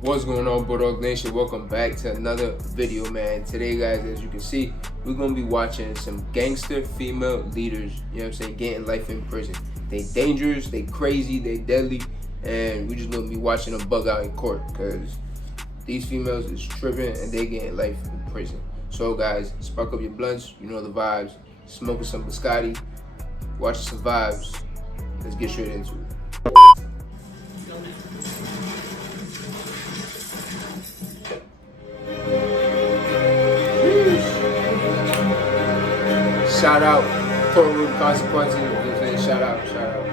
What's going on, Bulldog Nation? Welcome back to another video, man. Today, guys, as you can see, we're gonna be watching some gangster female leaders, you know what I'm saying, getting life in prison. They dangerous, they crazy, they deadly, and we just gonna be watching them bug out in court because these females is tripping and they getting life in prison. So guys, spark up your blunts, you know the vibes, smoking some biscotti, watching some vibes. Let's get straight into it. Shout out, courtroom consequences. You know what I'm saying? Shout out, shout out.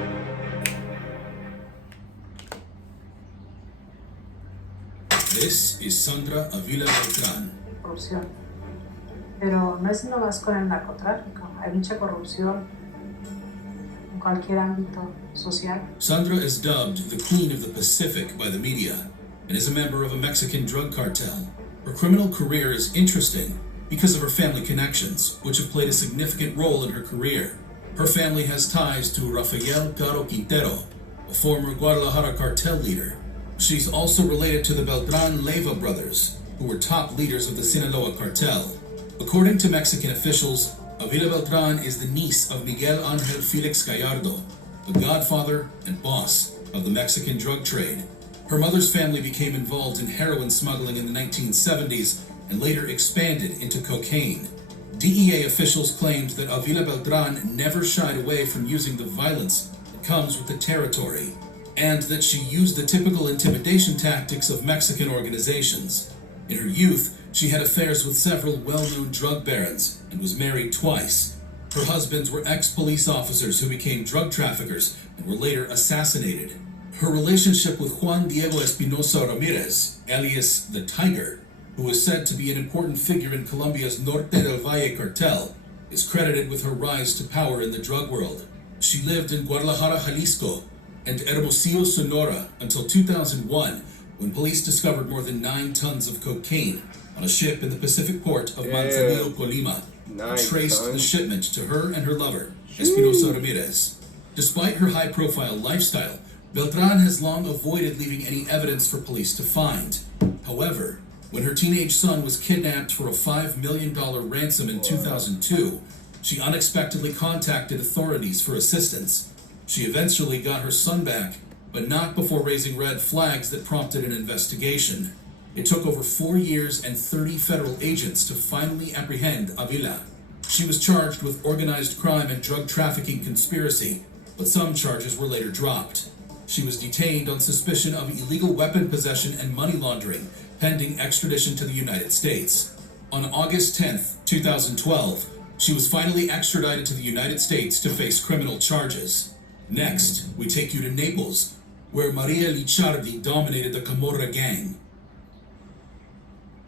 This is Sandra Avila Beltrán. Corrupción. Pero no es nomás con el narcotráfico, hay mucha corrupción en cualquier ámbito social. Sandra is dubbed the Queen of the Pacific by the media and is a member of a Mexican drug cartel. Her criminal career is interesting because of her family connections, which have played a significant role in her career. Her family has ties to Rafael Caro Quintero, a former Guadalajara cartel leader. She's also related to the Beltran Leyva brothers, who were top leaders of the Sinaloa cartel. According to Mexican officials, Avila Beltran is the niece of Miguel Ángel Felix Gallardo, the godfather and boss of the Mexican drug trade. Her mother's family became involved in heroin smuggling in the 1970s and later expanded into cocaine. DEA officials claimed that Avila Beltran never shied away from using the violence that comes with the territory, and that she used the typical intimidation tactics of Mexican organizations. In her youth, she had affairs with several well-known drug barons and was married twice. Her husbands were ex-police officers who became drug traffickers and were later assassinated. Her relationship with Juan Diego Espinosa Ramirez, alias the Tiger, who is said to be an important figure in Colombia's Norte del Valle cartel, is credited with her rise to power in the drug world. She lived in Guadalajara, Jalisco, and Hermosillo, Sonora until 2001, when police discovered more than 9 tons of cocaine on a ship in the Pacific port of Manzanillo, Colima, and traced the shipment to her and her lover, Espinosa Ramirez. Despite her high-profile lifestyle, Beltran has long avoided leaving any evidence for police to find. However, when her teenage son was kidnapped for a $5 million ransom in 2002, she unexpectedly contacted authorities for assistance. She eventually got her son back, but not before raising red flags that prompted an investigation. It took over 4 years and 30 federal agents to finally apprehend Avila. She was charged with organized crime and drug trafficking conspiracy, but some charges were later dropped. She was detained on suspicion of illegal weapon possession and money laundering, pending extradition to the United States. On August 10, 2012, she was finally extradited to the United States to face criminal charges. Next, we take you to Naples, where Maria Licciardi dominated the Camorra gang.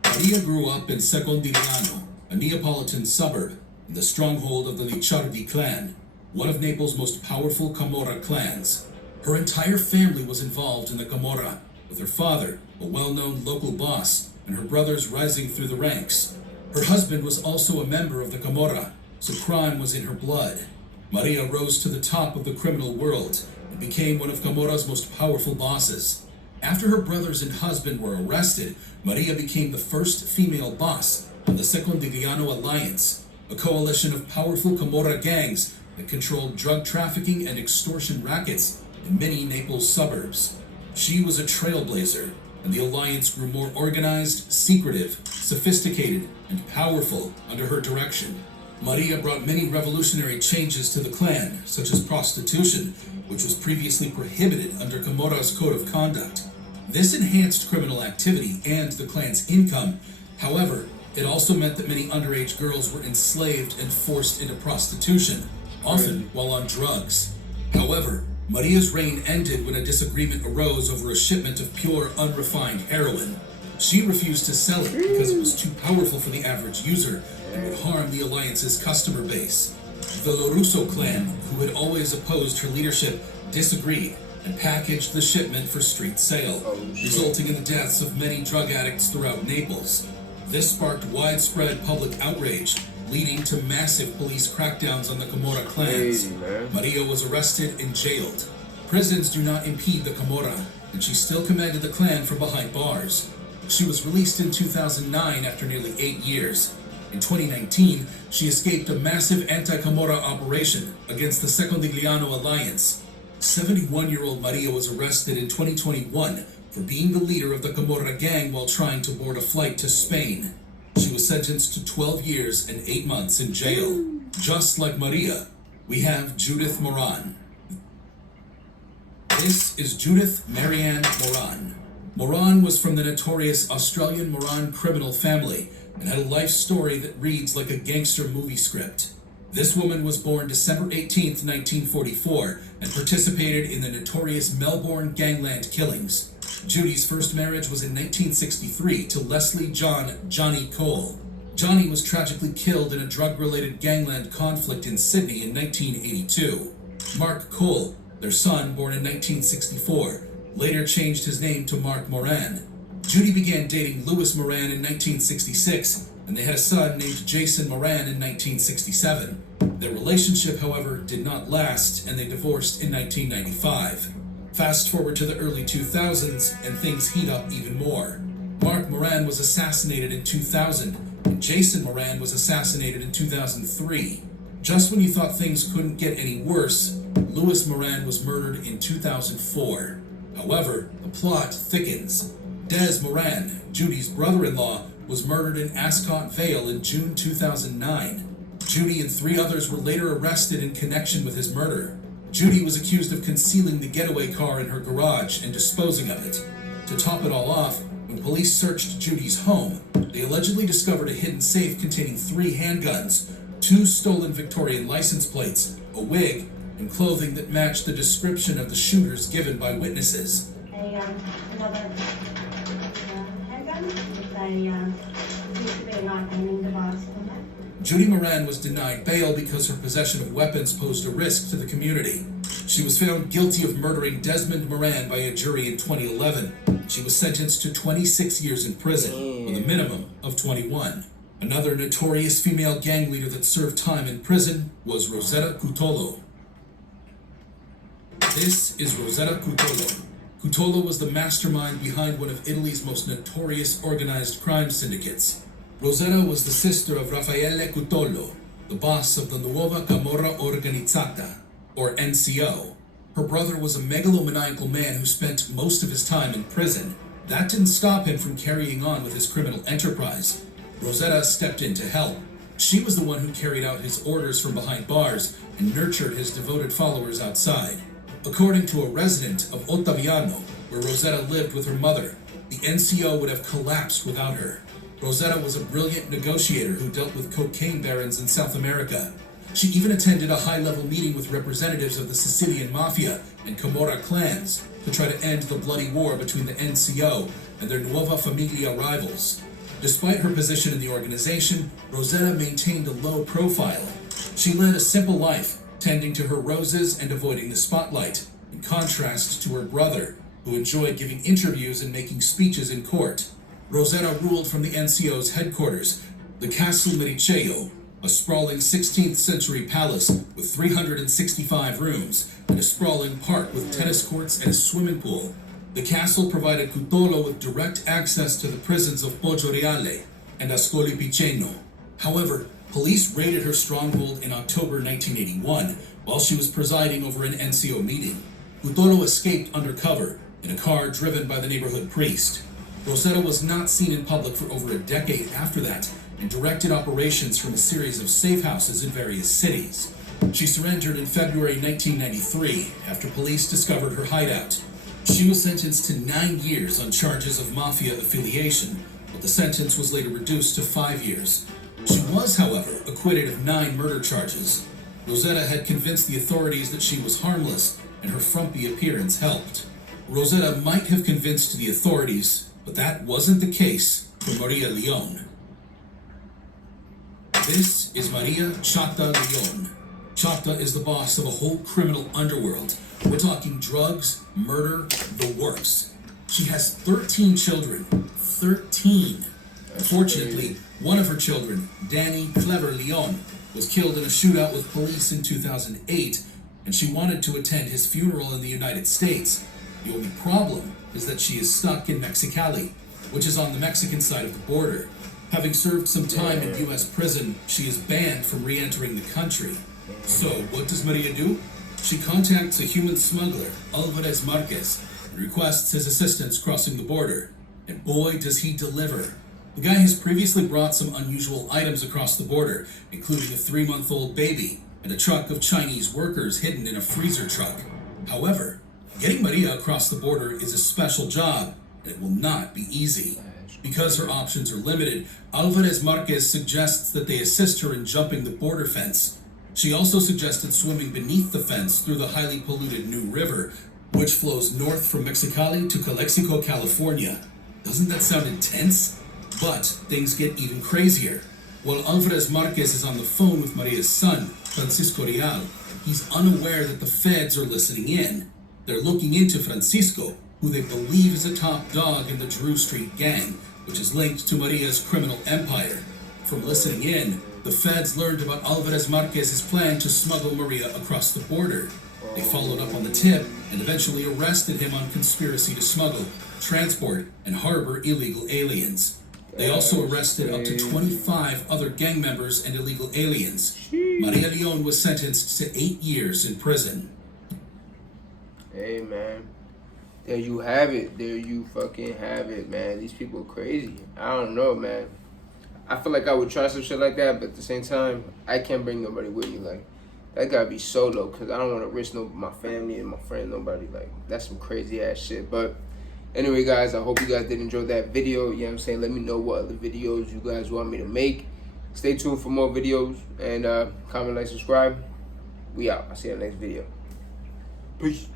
Maria grew up in Secondigliano, a Neapolitan suburb, in the stronghold of the Licciardi clan, one of Naples' most powerful Camorra clans. Her entire family was involved in the Camorra, with her father, a well-known local boss, and her brothers rising through the ranks. Her husband was also a member of the Camorra, so crime was in her blood. Maria rose to the top of the criminal world and became one of Camorra's most powerful bosses. After her brothers and husband were arrested, Maria became the first female boss of the Secondigliano Alliance, a coalition of powerful Camorra gangs that controlled drug trafficking and extortion rackets in many Naples suburbs. She was a trailblazer, and the alliance grew more organized, secretive, sophisticated, and powerful under her direction. Maria brought many revolutionary changes to the clan, such as prostitution, which was previously prohibited under Camorra's code of conduct. This enhanced criminal activity and the clan's income. However, it also meant that many underage girls were enslaved and forced into prostitution, often while on drugs. However, Maria's reign ended when a disagreement arose over a shipment of pure, unrefined heroin. She refused to sell it because it was too powerful for the average user and would harm the Alliance's customer base. The Lorusso clan, who had always opposed her leadership, disagreed and packaged the shipment for street sale, resulting in the deaths of many drug addicts throughout Naples. This sparked widespread public outrage, leading to massive police crackdowns on the Camorra clans. Maria was arrested and jailed. Prisons do not impede the Camorra, and she still commanded the clan from behind bars. She was released in 2009 after nearly 8 years. In 2019, she escaped a massive anti-Camorra operation against the Secondigliano alliance. 71-year-old Maria was arrested in 2021 for being the leader of the Camorra gang while trying to board a flight to Spain. She was sentenced to 12 years and 8 months in jail. Just like Maria, we have Judith Moran. This is Judith Marianne Moran. Moran was from the notorious Australian Moran criminal family and had a life story that reads like a gangster movie script. This woman was born December 18, 1944, and participated in the notorious Melbourne gangland killings. Judy's first marriage was in 1963 to Leslie Johnny Cole. Johnny was tragically killed in a drug-related gangland conflict in Sydney in 1982. Mark Cole, their son, born in 1964, later changed his name to Mark Moran. Judy began dating Louis Moran in 1966, and they had a son named Jason Moran in 1967. Their relationship, however, did not last, and they divorced in 1995. Fast forward to the early 2000s, and things heat up even more. Mark Moran was assassinated in 2000, and Jason Moran was assassinated in 2003. Just when you thought things couldn't get any worse, Louis Moran was murdered in 2004. However, the plot thickens. Des Moran, Judy's brother-in-law, was murdered in Ascot Vale in June 2009. Judy and 3 others were later arrested in connection with his murder. Judy was accused of concealing the getaway car in her garage and disposing of it. To top it all off, when police searched Judy's home, they allegedly discovered a hidden safe containing 3 handguns, 2 stolen Victorian license plates, a wig, and clothing that matched the description of the shooters given by witnesses. Another handgun with seems to be a non-aiming device in it. Judy Moran was denied bail because her possession of weapons posed a risk to the community. She was found guilty of murdering Desmond Moran by a jury in 2011. She was sentenced to 26 years in prison, with a minimum of 21. Another notorious female gang leader that served time in prison was Rosetta Cutolo. This is Rosetta Cutolo. Cutolo was the mastermind behind one of Italy's most notorious organized crime syndicates. Rosetta was the sister of Raffaele Cutolo, the boss of the Nuova Camorra Organizzata, or NCO. Her brother was a megalomaniacal man who spent most of his time in prison. That didn't stop him from carrying on with his criminal enterprise. Rosetta stepped in to help. She was the one who carried out his orders from behind bars and nurtured his devoted followers outside. According to a resident of Ottaviano, where Rosetta lived with her mother, the NCO would have collapsed without her. Rosetta was a brilliant negotiator who dealt with cocaine barons in South America. She even attended a high-level meeting with representatives of the Sicilian Mafia and Camorra clans to try to end the bloody war between the NCO and their Nuova Famiglia rivals. Despite her position in the organization, Rosetta maintained a low profile. She led a simple life, tending to her roses and avoiding the spotlight, in contrast to her brother, who enjoyed giving interviews and making speeches in court. Rosetta ruled from the NCO's headquarters, the Castle Mericeio, a sprawling 16th century palace with 365 rooms and a sprawling park with tennis courts and a swimming pool. The castle provided Cutolo with direct access to the prisons of Poggioreale and Ascoli Piceno. However, police raided her stronghold in October 1981 while she was presiding over an NCO meeting. Cutolo escaped undercover in a car driven by the neighborhood priest. Rosetta was not seen in public for over a decade after that and directed operations from a series of safe houses in various cities. She surrendered in February 1993 after police discovered her hideout. She was sentenced to 9 years on charges of mafia affiliation, but the sentence was later reduced to 5 years. She was, however, acquitted of 9 murder charges. Rosetta had convinced the authorities that she was harmless, and her frumpy appearance helped. Rosetta might have convinced the authorities, but that wasn't the case for Maria Leon. This is Maria Chata Leon. Chata is the boss of a whole criminal underworld. We're talking drugs, murder, the works. She has 13 children. 13. Unfortunately, one of her children, Danny Clever Leon, was killed in a shootout with police in 2008, and she wanted to attend his funeral in the United States. The only problem is that she is stuck in Mexicali, which is on the Mexican side of the border. Having served some time in U.S. prison, she is banned from re-entering the country. So, what does Maria do? She contacts a human smuggler, Alvarez Marquez, and requests his assistance crossing the border. And boy, does he deliver. The guy has previously brought some unusual items across the border, including a 3-month-old baby and a truck of Chinese workers hidden in a freezer truck. However, getting Maria across the border is a special job, and it will not be easy. Because her options are limited, Alvarez Marquez suggests that they assist her in jumping the border fence. She also suggested swimming beneath the fence through the highly polluted New River, which flows north from Mexicali to Calexico, California. Doesn't that sound intense? But things get even crazier. While Alvarez Marquez is on the phone with Maria's son, Francisco Real, he's unaware that the feds are listening in. They're looking into Francisco, who they believe is a top dog in the Drew Street gang, which is linked to Maria's criminal empire. From listening in, the feds learned about Alvarez Marquez's plan to smuggle Maria across the border. They followed up on the tip and eventually arrested him on conspiracy to smuggle, transport, and harbor illegal aliens. They also arrested up to 25 other gang members and illegal aliens. Maria Leon was sentenced to 8 years in prison. Hey, man. There you have it. There you fucking have it, man. These people are crazy. I don't know, man. I feel like I would try some shit like that, but at the same time, I can't bring nobody with me. Like, that gotta be solo, because I don't want to risk my family and my friend, nobody. Like, that's some crazy ass shit. But anyway, guys, I hope you guys did enjoy that video. You know what I'm saying? Let me know what other videos you guys want me to make. Stay tuned for more videos, and comment, like, subscribe. We out. I'll see you in the next video. Peace.